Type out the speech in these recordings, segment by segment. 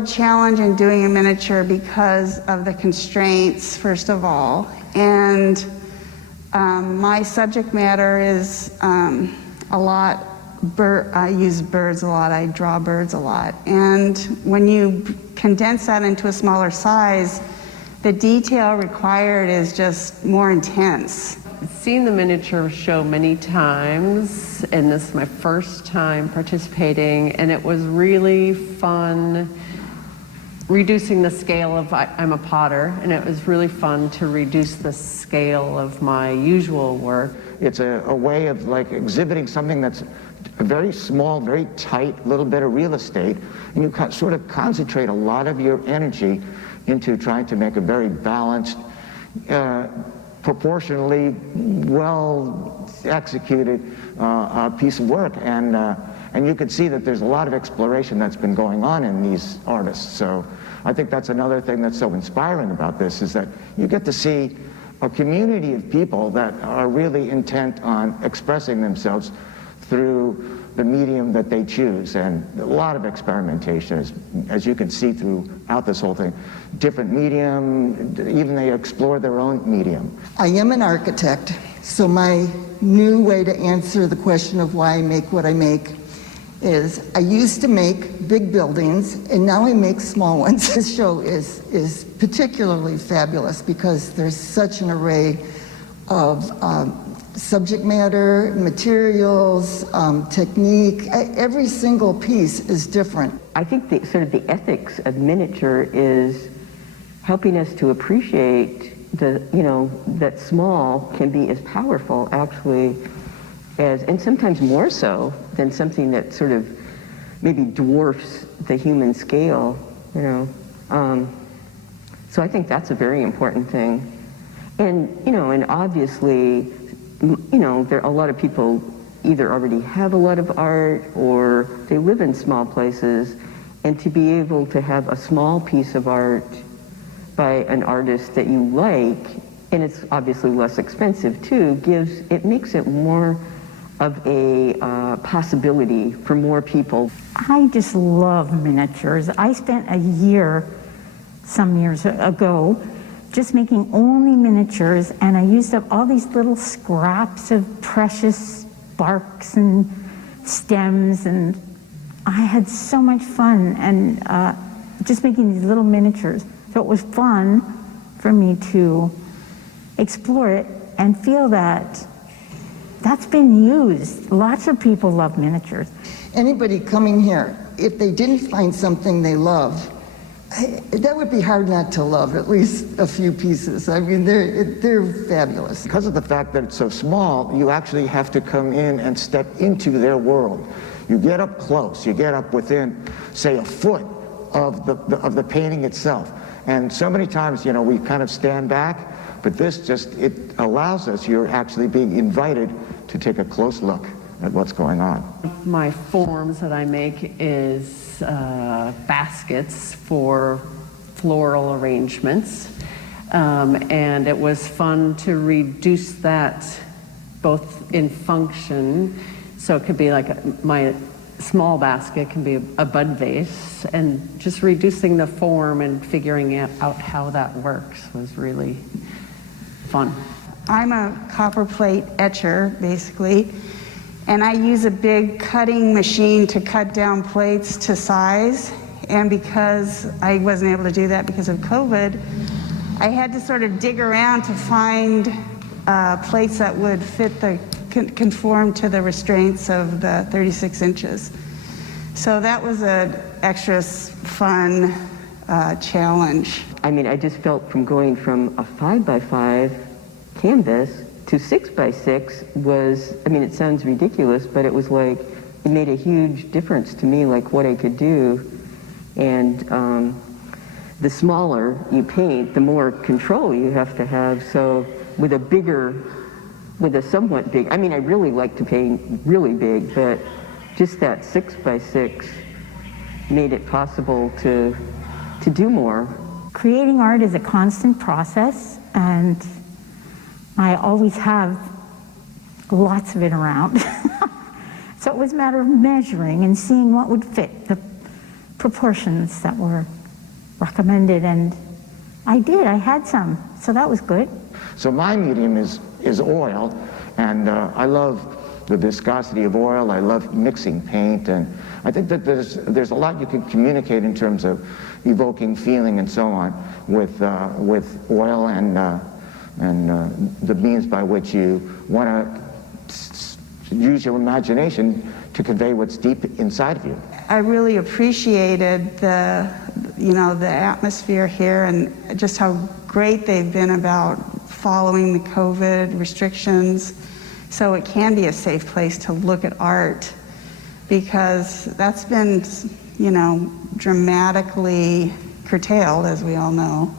real challenge in doing a miniature because of the constraints, first of all. And my subject matter is a lot, I use birds a lot, I draw birds a lot. And when you condense that into a smaller size, the detail required is just more intense. I've seen the miniature show many times, and this is my first time participating, and it was really fun reducing the scale of, I'm a potter, and it was really fun to reduce the scale of my usual work. It's a way of like exhibiting something that's a very small, very tight little bit of real estate, and you sort of concentrate a lot of your energy into trying to make a very balanced, proportionally well executed piece of work, and you can see that there's a lot of exploration that's been going on in these artists. So I think that's another thing that's so inspiring about this, is that you get to see a community of people that are really intent on expressing themselves through the medium that they choose, and a lot of experimentation, as you can see throughout this whole thing. Different medium, even they explore their own medium. I am an architect, so my new way to answer the question of why I make what I make is I used to make big buildings, and now I make small ones. This show is particularly fabulous because there's such an array of subject matter, materials, technique. Every single piece is different. I think the ethics of miniature is helping us to appreciate that small can be as powerful actually as, and sometimes more so than something that sort of maybe dwarfs the human scale, So I think that's a very important thing. And, and obviously, there a lot of people either already have a lot of art or they live in small places, and to be able to have a small piece of art by an artist that you like, and it's obviously less expensive too, makes it more of a possibility for more people. I just love miniatures. I spent a year, some years ago, just making only miniatures, and I used up all these little scraps of precious barks and stems, and I had so much fun and just making these little miniatures. So it was fun for me to explore it and feel that that's been used. Lots of people love miniatures. Anybody coming here, if they didn't find something they love, that would be hard not to love at least a few pieces. I mean, they're fabulous. Because of the fact that it's so small, you actually have to come in and step into their world. You get up close, you get up within, say, a foot of the painting itself. And so many times, we kind of stand back, but this it allows us, you're actually being invited to take a close look at what's going on. My forms that I make is baskets for floral arrangements, and it was fun to reduce that both in function, so it could be like my small basket can be a bud vase, and just reducing the form and figuring out how that works was really fun. I'm a copper plate etcher, basically, and I use a big cutting machine to cut down plates to size, and because I wasn't able to do that because of COVID, I had to sort of dig around to find plates that would fit conform to the restraints of the 36 inches. So that was an extra fun challenge. I mean, I just felt from going from a 5x5 canvas to 6x6 was, I mean, it sounds ridiculous, but it was like, it made a huge difference to me, like what I could do. And the smaller you paint, the more control you have to have. So with a somewhat big, I mean, I really like to paint really big, but just that 6x6 made it possible to do more. Creating art is a constant process, and I always have lots of it around. So it was a matter of measuring and seeing what would fit the proportions that were recommended, and I did. I had some, so that was good. So my medium is oil, and I love the viscosity of oil. I love mixing paint, and I think that there's a lot you can communicate in terms of evoking feeling and so on with oil and the means by which you want to use your imagination to convey what's deep inside of you. I really appreciated the atmosphere here and just how great they've been about following the COVID restrictions, so it can be a safe place to look at art, because that's been, dramatically curtailed, as we all know.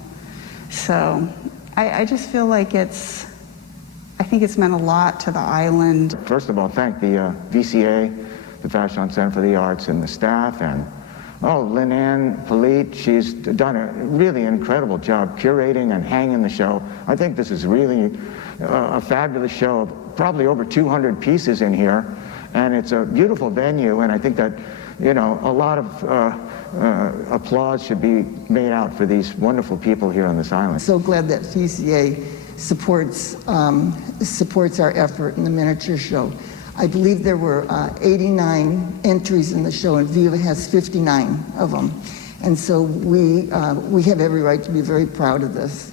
So I just feel like I think it's meant a lot to the island. First of all, thank the VCA, the Fashion Center for the Arts, and the staff, and Lynn-Ann Polite, she's done a really incredible job curating and hanging the show. I think this is really a fabulous show, probably over 200 pieces in here, and it's a beautiful venue, and I think that, a lot of applause should be made out for these wonderful people here on this island. So glad that VCA supports our effort in the miniature show. I believe there were 89 entries in the show, and Viva has 59 of them. And so we have every right to be very proud of this.